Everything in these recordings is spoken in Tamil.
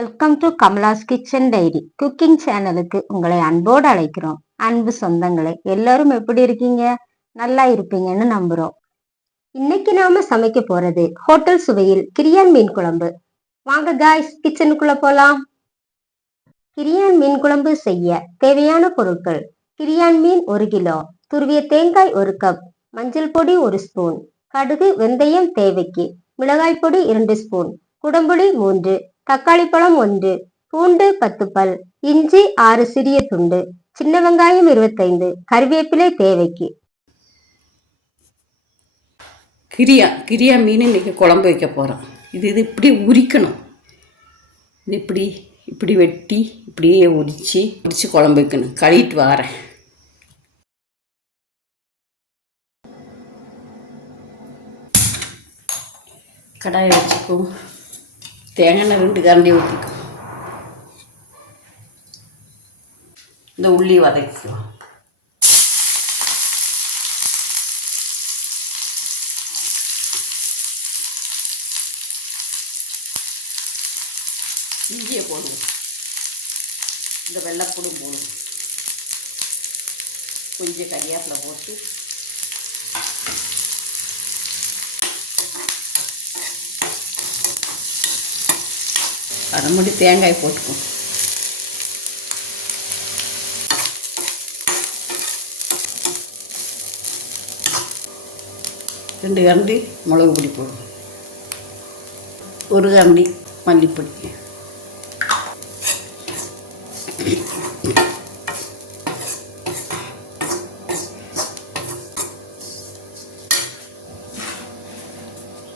Welcome to Kamala's kitchen diary cooking சேனலுக்கு உங்களை அன்போடு அழைக்கிறோம். அன்பு சொந்தங்களே, எல்லாரும் எப்படி இருக்கீங்க? நல்லா இருப்பீங்கன்னு நம்புறோம். இன்னைக்கு நாம சமைக்க போறது ஹோட்டல் சுவையில் கிரியான் மீன் குழம்பு. வாங்க காய்ஸ், கிச்சனுக்குள்ள போலாம். கிரியான் மீன் குழம்பு செய்ய தேவையான பொருட்கள்: கிரியான் மீன் 1 கிலோ, துருவிய தேங்காய் 1 கப், மஞ்சள் பொடி 1 ஸ்பூன், கடுகு வெந்தயம் தேவைக்கு, மிளகாய் பொடி 2 ஸ்பூன், குடம்புளி 3, தக்காளி பழம் 1, பூண்டு 10 பல், இஞ்சி 6 சிறிய துண்டு, சின்ன வெங்காயம் 25, கறிவேப்பிலை தேவைக்கு. கிரியா மீன் இன்னைக்கு குழம்பு வைக்க போகிறோம். இது இப்படி உரிக்கணும். இது இப்படி வெட்டி இப்படியே உரித்து குழம்பு வைக்கணும். கழுவிட்டு வாரேன். கடாயை வச்சுக்கும். தேங்காய் 2 கரண்டி ஊற்றிக்கும். இந்த உள்ளி வதக்கிக்குவோம். இஞ்சியை போடுவோம். இந்த வெள்ளைப்பூடும் போடுவோம். கொஞ்சம் கறிவேப்பிலை போட்டு அரைமுடி தேங்காய் போட்டுக்குவோம். ரெண்டு கரண்டி மிளகு பொடி போடுவோம். 1 கரண்டி மல்லிப்பொடி.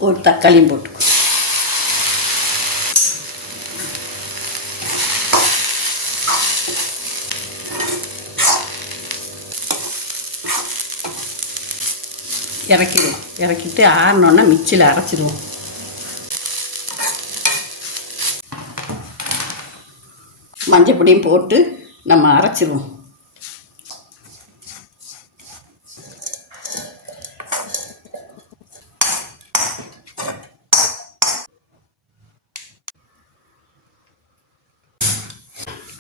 ஒரு தக்காளியும் போட்டுக்குவோம். இறக்கிட்டு ஆறினோன்னா மிக்சியில் அரைச்சிடுவோம். மஞ்சள் பொடியும் போட்டு நம்ம அரைச்சிடுவோம்.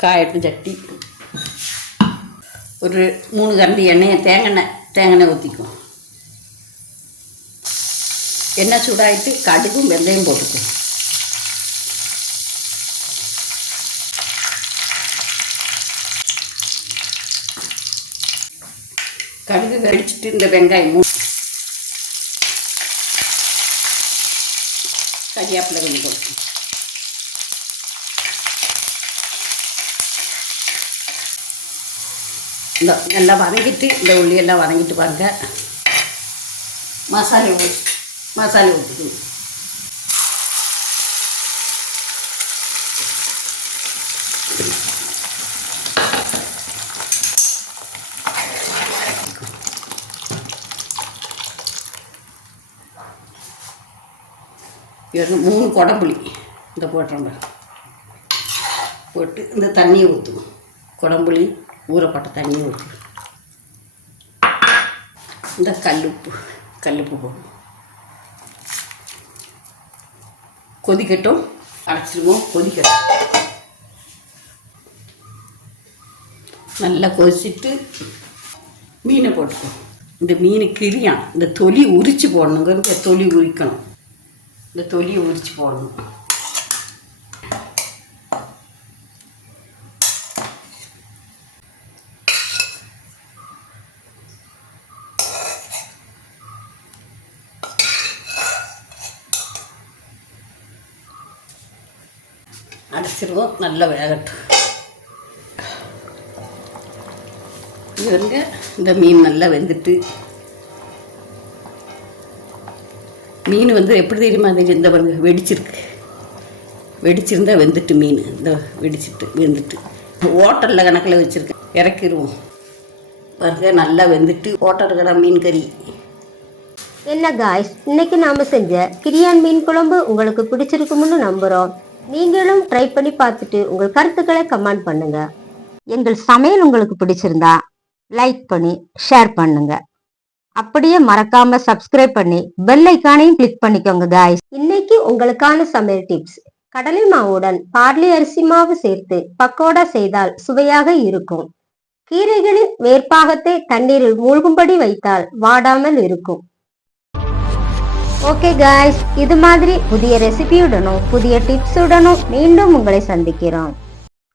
காயட்டு சட்டி ஒரு 3 கரண்டி தேங்காய் ஊற்றிக்குவோம். எண்ணெய் சூடாகிட்டு கடுகும் வெந்தயம் போட்டுக்குவோம். கடுகு வெடிச்சிட்டு இந்த வெங்காயம் கறிவேப்பிலை கொஞ்சம் போட்டுக்குவோம். இந்த எல்லாம் வதங்கிட்டு இந்த உள்ளியெல்லாம் வதங்கிட்டு பாருங்க. மசாலா ஊற்றிக்கணும். இது 3 குடம்புளி இந்த போட்டுறோம். போட்டு இந்த தண்ணியை ஊற்றுவோம். குடம்புளி ஊறப்பட்ட தண்ணியை ஊற்றுவோம். இந்த கல்லுப்பு போடுவோம். கொதிக்கட்டும். அரைச்சிடுவோம். கொதிக்கட்டும். நல்லா கொதிச்சுட்டு மீனை போட்டுக்குவோம். இந்த மீன் கிரியான். இந்த தொலி உரித்து போடணுங்க. இந்த தொலி உரிக்கணும். இந்த தொலியை உரித்து போடணும். அரைச்சிடுவோம். நல்லா வேகட்டும். இந்த மீன் நல்லா வெந்துட்டு, மீன் எப்படி தெரியுமா இந்த பாருங்க வெடிச்சிருந்தா வெந்துட்டு மீன். இந்த வெந்துட்டு ஹோட்டலில் கணக்கில் வச்சுருக்கேன். இறக்கிடுவோம். பாருங்க நல்லா வெந்துட்டு ஹோட்டல் கடை மீன் கறி. என்ன காய்ஸ், இன்னைக்கு நாம செஞ்ச கிரியான் மீன் குழம்பு உங்களுக்கு பிடிச்சிருக்கும்னு நம்புறோம். நீங்களும் ட்ரை பண்ணி பார்த்துட்டு உங்கள் கருத்துக்களை கமெண்ட் பண்ணுங்க. எங்கள் சமையல் உங்களுக்கு பிடிச்சிருந்தா லைக் பண்ணி ஷேர் பண்ணுங்க. அப்படியே மறக்காம சப்ஸ்கிரைப் பண்ணி பெல் ஐகானையும் கிளிக் பண்ணிக்கோங்க காய்ஸ். இன்னைக்கு உங்களுக்கான சமையல் டிப்ஸ்: கடலை மாவுடன் பார்லி அரிசி மாவு சேர்த்து பக்கோடா செய்தால் சுவையாக இருக்கும். கீரைகளின் வேர்ப்பாகத்தை தண்ணீரில் மூழ்கும்படி வைத்தால் வாடாமல் இருக்கும். ஓகே காய்ஸ், இது மாதிரி புதிய ரெசிபியுடனும் புதிய டிப்ஸுடனும் மீண்டும் உங்களை சந்திக்கிறோம்.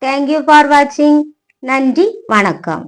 தேங்க்யூ ஃபார் வாட்சிங். நன்றி, வணக்கம்.